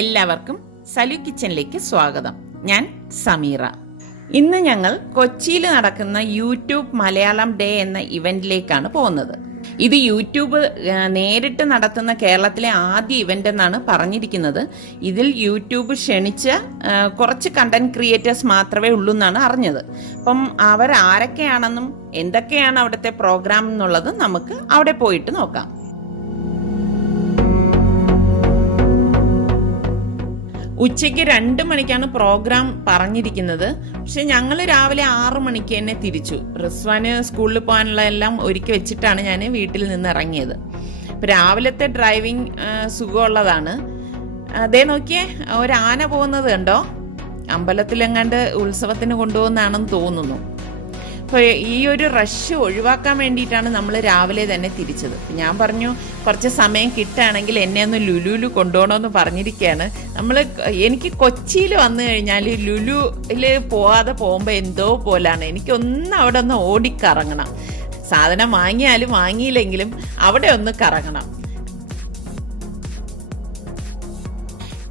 എല്ലാവർക്കും സലു കിച്ചനിലേക്ക് സ്വാഗതം. ഞാൻ സമീറ. ഇന്ന് ഞങ്ങൾ കൊച്ചിയിൽ നടക്കുന്ന യൂട്യൂബ് മലയാളം ഡേ എന്ന ഇവന്റിലേക്കാണ് പോകുന്നത്. ഇത് യൂട്യൂബ് നേരിട്ട് നടത്തുന്ന കേരളത്തിലെ ആദ്യ ഇവന്റ് എന്നാണ് പറഞ്ഞിരിക്കുന്നത്. ഇതിൽ യൂട്യൂബ് ക്ഷണിച്ച കുറച്ച് കണ്ടന്റ് ക്രിയേറ്റേഴ്സ് മാത്രമേ ഉള്ളൂ എന്നാണ് അറിഞ്ഞത്. അപ്പം അവർ ആരൊക്കെയാണെന്നും എന്തൊക്കെയാണ് അവിടുത്തെ പ്രോഗ്രാം എന്നുള്ളത് നമുക്ക് അവിടെ പോയിട്ട് നോക്കാം. ഉച്ചയ്ക്ക് 2 മണിക്കാണ് പ്രോഗ്രാം പറഞ്ഞിരിക്കുന്നത്. പക്ഷെ ഞങ്ങൾ രാവിലെ 6 മണിക്ക് തന്നെ തിരിച്ചു. റിസ്വാന് സ്കൂളിൽ പോകാനുള്ള എല്ലാം ഒരുക്കി വെച്ചിട്ടാണ് ഞാൻ വീട്ടിൽ നിന്ന് ഇറങ്ങിയത്. ഇപ്പം രാവിലത്തെ ഡ്രൈവിംഗ് സുഖമുള്ളതാണ്. അതേ നോക്കിയേ, ഒരു ആന പോകുന്നത് കണ്ടോ? അമ്പലത്തിലെങ്ങാണ്ട് ഉത്സവത്തിന് കൊണ്ടുപോകുന്നതാണെന്ന് തോന്നുന്നു. അപ്പോൾ ഈ ഒരു റഷ് ഒഴിവാക്കാൻ വേണ്ടിയിട്ടാണ് നമ്മൾ രാവിലെ തന്നെ തിരിച്ചത്. ഞാൻ പറഞ്ഞു കുറച്ച് സമയം കിട്ടുകയാണെങ്കിൽ എന്നെ ഒന്ന് ലുലുവിൽ കൊണ്ടുപോകണമെന്ന് പറഞ്ഞിരിക്കുകയാണ്. എനിക്ക് കൊച്ചിയിൽ വന്നു കഴിഞ്ഞാൽ ലുലുവിൽ പോകാതെ പോകുമ്പോൾ എന്തോ പോലാണ്. എനിക്കൊന്ന് അവിടെ ഒന്ന് ഓടിക്കറങ്ങണം. സാധനം വാങ്ങിയാലും വാങ്ങിയില്ലെങ്കിലും അവിടെ ഒന്ന് കറങ്ങണം.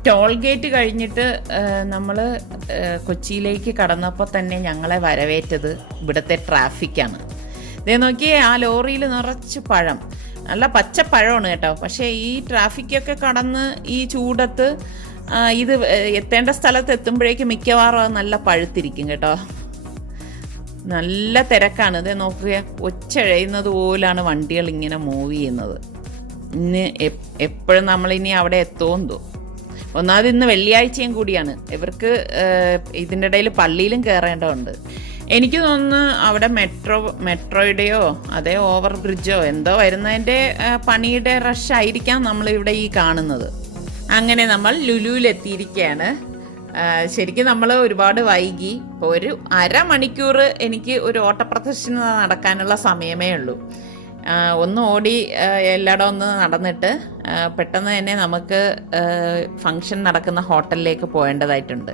ടോൾ ഗേറ്റ് കഴിഞ്ഞിട്ട് നമ്മൾ കൊച്ചിയിലേക്ക് കടന്നപ്പോൾ തന്നെ ഞങ്ങളെ വരവേറ്റത് ഇവിടുത്തെ ട്രാഫിക്കാണ്. ഇതേ നോക്കിയേ, ആ ലോറിയിൽ നിറച്ച് പഴം, നല്ല പച്ചപ്പഴമാണ് കേട്ടോ. പക്ഷേ ഈ ട്രാഫിക്കൊക്കെ കടന്ന് ഈ ചൂടത്ത് ഇത് എത്തേണ്ട സ്ഥലത്ത് എത്തുമ്പോഴേക്കും മിക്കവാറും അത് നല്ല പഴുത്തിരിക്കും കേട്ടോ. നല്ല തിരക്കാണ്. ഇതേ നോക്കുക, ഒച്ചഴയുന്നത് പോലാണ് വണ്ടികൾ ഇങ്ങനെ മൂവ് ചെയ്യുന്നത്. ഇന്ന് എപ്പോഴും നമ്മളിനി അവിടെ എത്തുമെന്ന് തോന്നും. ഒന്നാമത് ഇന്ന് വെള്ളിയാഴ്ചയും കൂടിയാണ്. ഇവർക്ക് ഇതിൻ്റെ ഇടയിൽ പള്ളിയിലും കയറേണ്ടതുണ്ട്. എനിക്ക് തോന്നുന്നു അവിടെ മെട്രോയുടെയോ അതേ ഓവർ ബ്രിഡ്ജോ എന്തോ വരുന്നതിൻ്റെ പണിയുടെ റഷ് ആയിരിക്കാം നമ്മളിവിടെ ഈ കാണുന്നത്. അങ്ങനെ നമ്മൾ ലുലുവിലെത്തിയിരിക്കുകയാണ്. ശരിക്കും നമ്മൾ ഒരുപാട് വൈകി. ഇപ്പോൾ ഒരു അരമണിക്കൂർ എനിക്ക് ഒരു ഓട്ടപ്രദർശനം നടക്കാനുള്ള സമയമേ ഉള്ളൂ. ഒന്ന് ഓടി എല്ലായിടം ഒന്ന് നടന്നിട്ട് പെട്ടെന്ന് തന്നെ നമുക്ക് ഫംഗ്ഷൻ നടക്കുന്ന ഹോട്ടലിലേക്ക് പോകേണ്ടതായിട്ടുണ്ട്.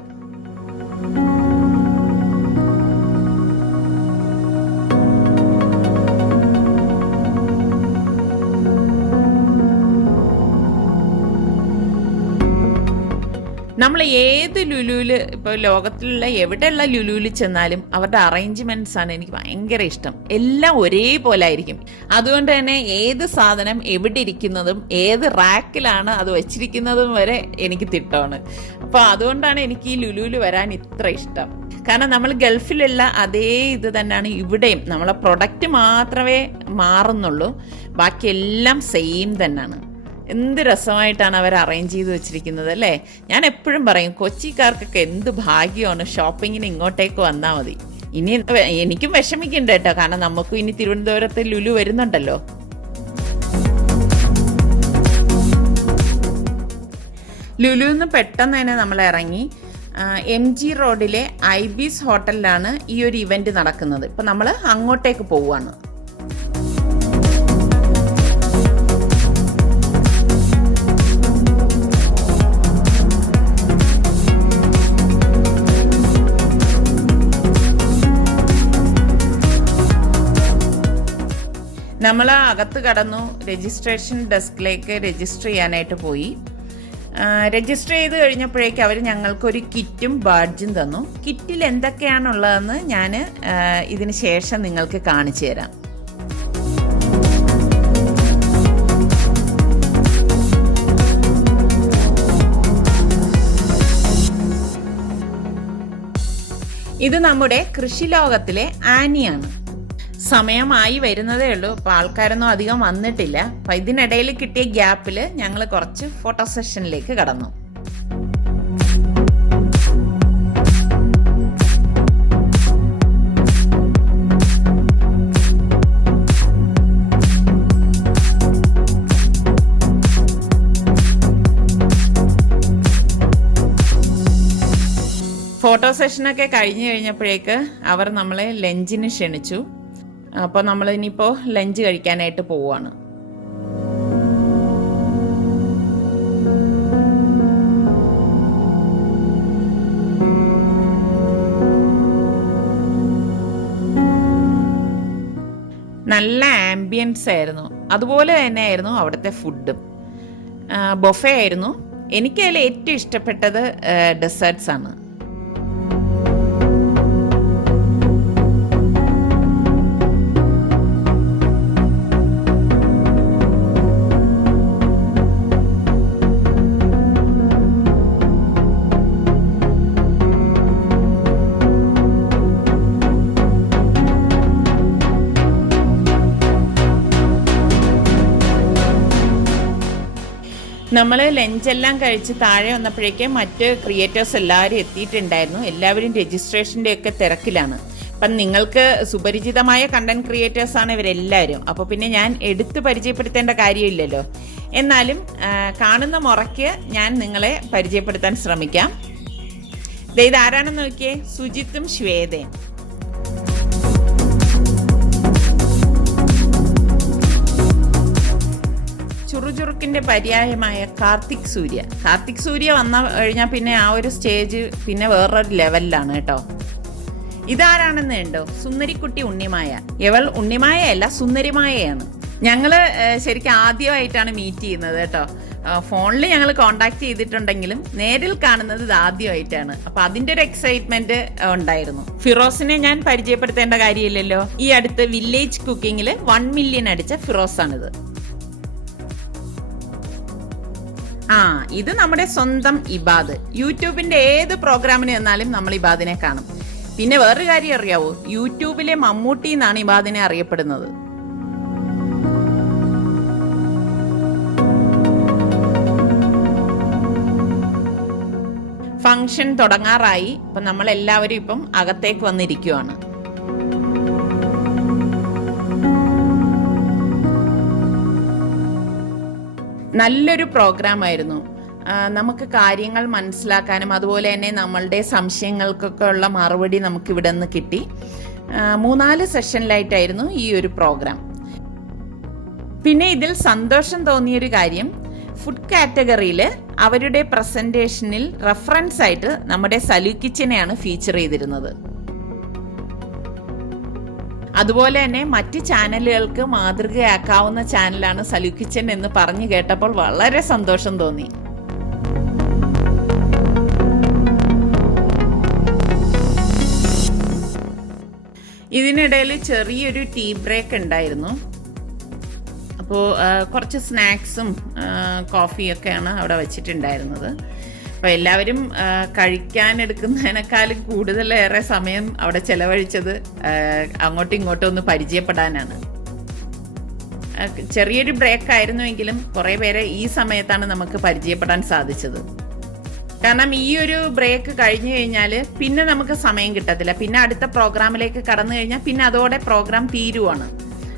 നമ്മൾ ഏത് ലുലുവിൽ, ഇപ്പോൾ ലോകത്തിലുള്ള എവിടെയുള്ള ലുലുവിൽ ചെന്നാലും അവരുടെ അറേഞ്ച്മെൻറ്റ്സ് ആണ് എനിക്ക് ഭയങ്കര ഇഷ്ടം. എല്ലാം ഒരേപോലെ ആയിരിക്കും. അതുകൊണ്ട് തന്നെ ഏത് സാധനം എവിടെ ഇരിക്കുന്നതും ഏത് റാക്കിലാണ് അത് വെച്ചിരിക്കുന്നതും വരെ എനിക്ക് തിട്ടമാണ്. അപ്പോൾ അതുകൊണ്ടാണ് എനിക്ക് ഈ ലുലുവിൽ വരാൻ ഇത്ര ഇഷ്ടം. കാരണം നമ്മൾ ഗൾഫിലുള്ള അതേ ഇത് തന്നെയാണ് ഇവിടെയും. നമ്മളെ പ്രൊഡക്റ്റ് മാത്രമേ മാറുന്നുള്ളൂ, ബാക്കിയെല്ലാം സെയിം തന്നെയാണ്. എന്ത് രസമായിട്ടാണ് അവർ അറേഞ്ച് ചെയ്ത് വെച്ചിരിക്കുന്നത് അല്ലേ. ഞാൻ എപ്പോഴും പറയും, കൊച്ചിക്കാർക്കൊക്കെ എന്ത് ഭാഗ്യമാണ് ഷോപ്പിങ്ങിന് ഇങ്ങോട്ടേക്ക് വന്നാൽ മതി. ഇനി എനിക്കും വിഷമിക്കുന്നുണ്ട് കേട്ടോ, കാരണം നമുക്കും ഇനി തിരുവനന്തപുരത്ത് ലുലു വരുന്നുണ്ടല്ലോ. ലുലുന്ന് പെട്ടെന്ന് തന്നെ നമ്മൾ ഇറങ്ങി MG റോഡിലെ ഐബിസ് ഹോട്ടലിലാണ് ഈ ഒരു ഇവന്റ് നടക്കുന്നത്. ഇപ്പം നമ്മൾ അങ്ങോട്ടേക്ക് പോവുകയാണ്. നമ്മൾ അകത്ത് കടന്നു. രജിസ്ട്രേഷൻ ഡെസ്കിലേക്ക് രജിസ്റ്റർ ചെയ്യാനായിട്ട് പോയി. രജിസ്റ്റർ ചെയ്ത് കഴിഞ്ഞപ്പോഴേക്കും അവർ ഞങ്ങൾക്കൊരു കിറ്റും ബാഡ്ജും തന്നു. കിറ്റിൽ എന്തൊക്കെയാണുള്ളതെന്ന് ഞാൻ ഇതിന് ശേഷം നിങ്ങൾക്ക് കാണിച്ചു തരാം. ഇത് നമ്മുടെ കൃഷിലോകത്തിലെ ആനിയാണ്. സമയമായി വരുന്നതേ ഉള്ളൂ. അപ്പോൾ ആൾക്കാരൊന്നും അധികം വന്നിട്ടില്ല. അപ്പം ഇതിനിടയിൽ കിട്ടിയ ഗ്യാപ്പിൽ ഞങ്ങൾ കുറച്ച് ഫോട്ടോ സെഷനിലേക്ക് കടന്നു. ഫോട്ടോ സെഷനൊക്കെ കഴിഞ്ഞ് കഴിഞ്ഞപ്പോഴേക്ക് അവർ നമ്മളെ ലഞ്ചിന് ക്ഷണിച്ചു. അപ്പോൾ നമ്മൾ ഇനിയിപ്പോൾ ലഞ്ച് കഴിക്കാനായിട്ട് പോവുകയാണ്. നല്ല ആംബിയൻസ് ആയിരുന്നു. അതുപോലെ തന്നെയായിരുന്നു അവിടുത്തെ ഫുഡും. ബൊഫേ ആയിരുന്നു. എനിക്കതിൽ ഏറ്റവും ഇഷ്ടപ്പെട്ടത് ഡെസേർട്സ് ആണ്. നമ്മൾ ലഞ്ചെല്ലാം കഴിച്ച് താഴെ വന്നപ്പോഴേക്കും മറ്റ് ക്രിയേറ്റേഴ്സ് എല്ലാവരും എത്തിയിട്ടുണ്ടായിരുന്നു. എല്ലാവരും രജിസ്ട്രേഷൻ്റെ ഒക്കെ തിരക്കിലാണ്. അപ്പം നിങ്ങൾക്ക് സുപരിചിതമായ കണ്ടന്റ് ക്രിയേറ്റേഴ്സാണ് ഇവരെല്ലാവരും. അപ്പോൾ പിന്നെ ഞാൻ എടുത്ത് പരിചയപ്പെടുത്തേണ്ട കാര്യമില്ലല്ലോ. എന്നാലും കാണുന്ന മുറയ്ക്ക് ഞാൻ നിങ്ങളെ പരിചയപ്പെടുത്താൻ ശ്രമിക്കാം. ഇതാരാണെന്ന് നോക്കിയേ, സുജിത്തും ശ്വേതയും. ചുറുചുറുക്കിന്റെ പര്യായമായ കാർത്തിക് സൂര്യ. കാർത്തിക് സൂര്യ വന്നു കഴിഞ്ഞാൽ പിന്നെ ആ ഒരു സ്റ്റേജ് പിന്നെ വേറൊരു ലെവലിലാണ് കേട്ടോ. ഇതാരാണെന്ന് ഉണ്ടോ, സുന്ദരിക്കുട്ടി ഉണ്ണിമായ. ഇവൾ ഉണ്ണിമായയല്ല, സുന്ദരിമായയാണ്. ഞങ്ങള് ശരിക്കും ആദ്യമായിട്ടാണ് മീറ്റ് ചെയ്യുന്നത് കേട്ടോ. ഫോണിൽ ഞങ്ങൾ കോണ്ടാക്ട് ചെയ്തിട്ടുണ്ടെങ്കിലും നേരിൽ കാണുന്നത് ഇത് ആദ്യമായിട്ടാണ്. അപ്പൊ അതിന്റെ ഒരു എക്സൈറ്റ്മെന്റ് ഉണ്ടായിരുന്നു. ഫിറോസിനെ ഞാൻ പരിചയപ്പെടുത്തേണ്ട കാര്യമില്ലല്ലോ. ഈ അടുത്ത് വില്ലേജ് കുക്കിങ്ങിൽ 1 മില്യൺ അടിച്ച ഫിറോസാണിത്. ഇത് നമ്മുടെ സ്വന്തം ഇബാദ്. യൂട്യൂബിന്റെ ഏത് പ്രോഗ്രാമിന് ചെന്നാലും നമ്മൾ ഇബാദിനെ കാണും. പിന്നെ വേറൊരു കാര്യം അറിയാവോ, യൂട്യൂബിലെ മമ്മൂട്ടി എന്നാണ് ഇബാദിനെ അറിയപ്പെടുന്നത്. ഫംഗ്ഷൻ തുടങ്ങാറായി. ഇപ്പൊ നമ്മൾ എല്ലാവരും ഇപ്പം അകത്തേക്ക് വന്നിരിക്കുവാണ്. നല്ലൊരു പ്രോഗ്രാം ആയിരുന്നു. നമുക്ക് കാര്യങ്ങൾ മനസ്സിലാക്കാനും അതുപോലെ തന്നെ നമ്മളുടെ സംശയങ്ങൾക്കൊക്കെ ഉള്ള മറുപടി നമുക്ക് ഇവിടെ നിന്ന് കിട്ടി. 3-4 സെഷനിലായിട്ടായിരുന്നു ഈ ഒരു പ്രോഗ്രാം. പിന്നെ ഇതിൽ സന്തോഷം തോന്നിയൊരു കാര്യം, ഫുഡ് കാറ്റഗറിയിൽ അവരുടെ പ്രസന്റേഷനിൽ റെഫറൻസ് ആയിട്ട് നമ്മുടെ സലു കിച്ചനെയാണ് ഫീച്ചർ ചെയ്തിരുന്നത്. അതുപോലെ തന്നെ മറ്റ് ചാനലുകൾക്ക് മാതൃകയാക്കാവുന്ന ചാനലാണ് സലു കിച്ചൻ എന്ന് പറഞ്ഞു കേട്ടപ്പോൾ വളരെ സന്തോഷം തോന്നി. ഇതിനിടയിൽ ചെറിയൊരു ടീ ബ്രേക്ക് ഉണ്ടായിരുന്നു. അപ്പോൾ കുറച്ച് സ്നാക്സും കോഫിയൊക്കെയാണ് അവിടെ വെച്ചിട്ടുണ്ടായിരുന്നത്. അപ്പോൾ എല്ലാവരും കഴിക്കാനെടുക്കുന്നതിനേക്കാളും കൂടുതലേറെ സമയം അവിടെ ചെലവഴിച്ചത് അങ്ങോട്ടും ഇങ്ങോട്ടും ഒന്ന് പരിചയപ്പെടാനാണ്. ചെറിയൊരു ബ്രേക്ക് ആയിരുന്നുവെങ്കിലും കുറേ പേരെ ഈ സമയത്താണ് നമുക്ക് പരിചയപ്പെടാൻ സാധിച്ചത്. കാരണം ഈ ഒരു ബ്രേക്ക് കഴിഞ്ഞു കഴിഞ്ഞാൽ പിന്നെ നമുക്ക് സമയം കിട്ടത്തില്ല. പിന്നെ അടുത്ത പ്രോഗ്രാമിലേക്ക് കടന്നു കഴിഞ്ഞാൽ പിന്നെ അതോടെ പ്രോഗ്രാം തീരുവാണ്.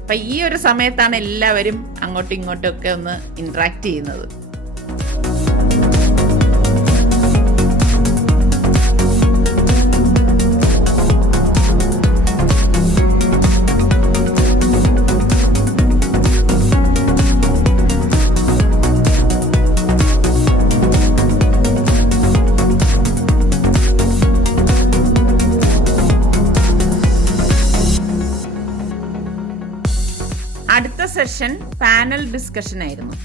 അപ്പം ഈ ഒരു സമയത്താണ് എല്ലാവരും അങ്ങോട്ടും ഇങ്ങോട്ടും ഒക്കെ ഒന്ന് ഇന്ററാക്ട് ചെയ്യുന്നത്. അടുത്ത സെഷൻ പാനൽ ഡിസ്കഷൻ ആയിരുന്നു.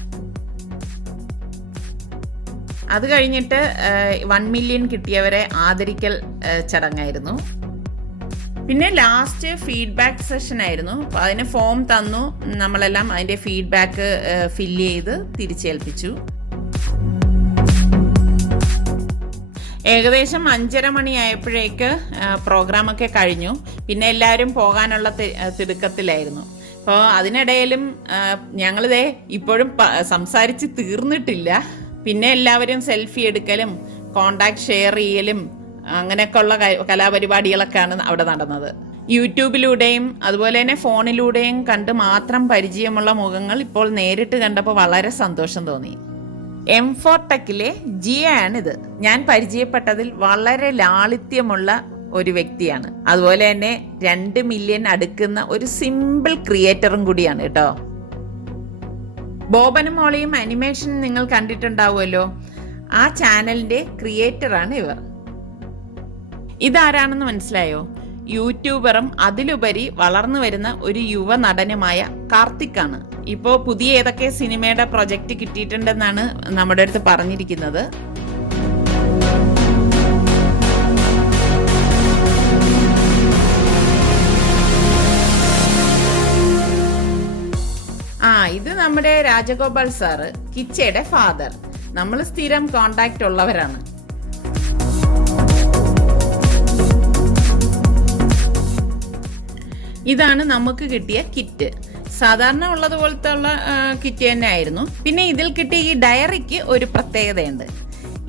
അത് കഴിഞ്ഞിട്ട് 1 മില്യൺ കിട്ടിയവരെ ആദരിക്കൽ ചടങ്ങായിരുന്നു. പിന്നെ ലാസ്റ്റ് ഫീഡ്ബാക്ക് സെഷൻ ആയിരുന്നു. അപ്പോൾ അതിന് ഫോം തന്നു. നമ്മളെല്ലാം അതിൻ്റെ ഫീഡ്ബാക്ക് ഫില്ല് ചെയ്ത് തിരിച്ചേൽപ്പിച്ചു. ഏകദേശം 5:30 മണിയായപ്പോഴേക്ക് പ്രോഗ്രാമൊക്കെ കഴിഞ്ഞു. പിന്നെ എല്ലാവരും പോകാനുള്ള തിടുക്കത്തിലായിരുന്നു. അപ്പോൾ അതിനിടയിലും ഞങ്ങളിതേ ഇപ്പോഴും സംസാരിച്ച് തീർന്നിട്ടില്ല. പിന്നെ എല്ലാവരും സെൽഫി എടുക്കലും കോണ്ടാക്ട് ഷെയർ ചെയ്യലും അങ്ങനെയൊക്കെയുള്ള കലാപരിപാടികളൊക്കെയാണ് അവിടെ നടന്നത്. യൂട്യൂബിലൂടെയും അതുപോലെ തന്നെ ഫോണിലൂടെയും കണ്ട് മാത്രം പരിചയമുള്ള മുഖങ്ങൾ ഇപ്പോൾ നേരിട്ട് കണ്ടപ്പോൾ വളരെ സന്തോഷം തോന്നി. M4 ടെക്കിലെ ജിയാണിത്. ഞാൻ പരിചയപ്പെട്ടതിൽ വളരെ ലാളിത്യമുള്ള ഒരു വ്യക്തിയാണ്. അതുപോലെ തന്നെ 2 മില്യൺ അടുക്കുന്ന ഒരു സിമ്പിൾ ക്രിയേറ്ററും കൂടിയാണ് കേട്ടോ. ബോബനുമോളിയും അനിമേഷൻ നിങ്ങൾ കണ്ടിട്ടുണ്ടാവുമല്ലോ. ആ ചാനലിന്റെ ക്രിയേറ്ററാണ് ഇവർ. ഇതാരാണെന്ന് മനസ്സിലായോ? യൂട്യൂബറും അതിലുപരി വളർന്നു വരുന്ന ഒരു യുവ നടനുമായ കാർത്തിക്കാണ്. ഇപ്പോൾ പുതിയ ഏതൊക്കെ സിനിമയുടെ പ്രൊജക്റ്റ് കിട്ടിയിട്ടുണ്ടെന്നാണ് നമ്മുടെ അടുത്ത് പറഞ്ഞിരിക്കുന്നത്. ഇത് നമ്മുടെ രാജഗോപാൽ സാറ്, കിച്ചയുടെ ഫാദർ. നമ്മൾ സ്ഥിരം കോണ്ടാക്ട് ഉള്ളവരാണ്. ഇതാണ് നമുക്ക് കിട്ടിയ കിറ്റ്. സാധാരണ ഉള്ളതുപോലത്തെ ഉള്ള കിറ്റ് തന്നെ ആയിരുന്നു. പിന്നെ ഇതിൽ കിട്ടിയ ഈ ഡയറിക്ക് ഒരു പ്രത്യേകതയുണ്ട്.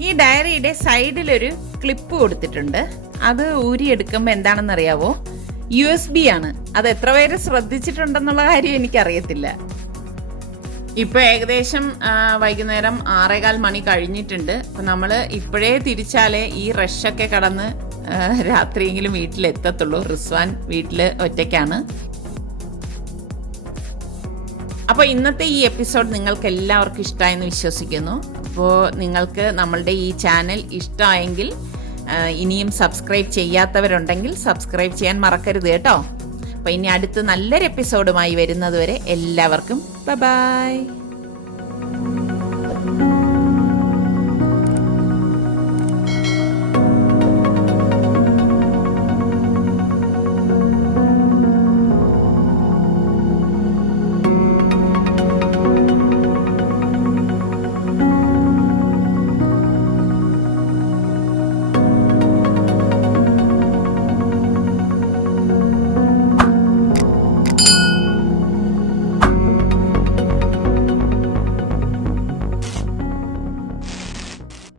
ഈ ഡയറിയുടെ സൈഡിലൊരു ക്ലിപ്പ് കൊടുത്തിട്ടുണ്ട്. അത് ഊരിയെടുക്കുമ്പോൾ എന്താണെന്നറിയാവോ? USB ആണ്. അത് എത്ര പേര് ശ്രദ്ധിച്ചിട്ടുണ്ടെന്നുള്ള കാര്യം എനിക്കറിയത്തില്ല. ഇപ്പോൾ ഏകദേശം വൈകുന്നേരം 6:15 മണി കഴിഞ്ഞിട്ടുണ്ട്. അപ്പം നമ്മൾ ഇപ്പോഴേ തിരിച്ചാലേ ഈ റഷൊക്കെ കടന്ന് രാത്രിയെങ്കിലും വീട്ടിലെത്തത്തുള്ളൂ. റിസ്വാൻ വീട്ടിൽ ഒറ്റയ്ക്കാണ്. അപ്പോൾ ഇന്നത്തെ ഈ എപ്പിസോഡ് നിങ്ങൾക്ക് എല്ലാവർക്കും ഇഷ്ടമായെന്ന് വിശ്വസിക്കുന്നു. അപ്പോൾ നിങ്ങൾക്ക് നമ്മളുടെ ഈ ചാനൽ ഇഷ്ടമായെങ്കിൽ ഇനിയും സബ്സ്ക്രൈബ് ചെയ്യാത്തവരുണ്ടെങ്കിൽ സബ്സ്ക്രൈബ് ചെയ്യാൻ മറക്കരുത് കേട്ടോ. അപ്പോൾ ഇനി അടുത്ത് നല്ലൊരു എപ്പിസോഡുമായി വരുന്നതുവരെ എല്ലാവർക്കും ബൈ.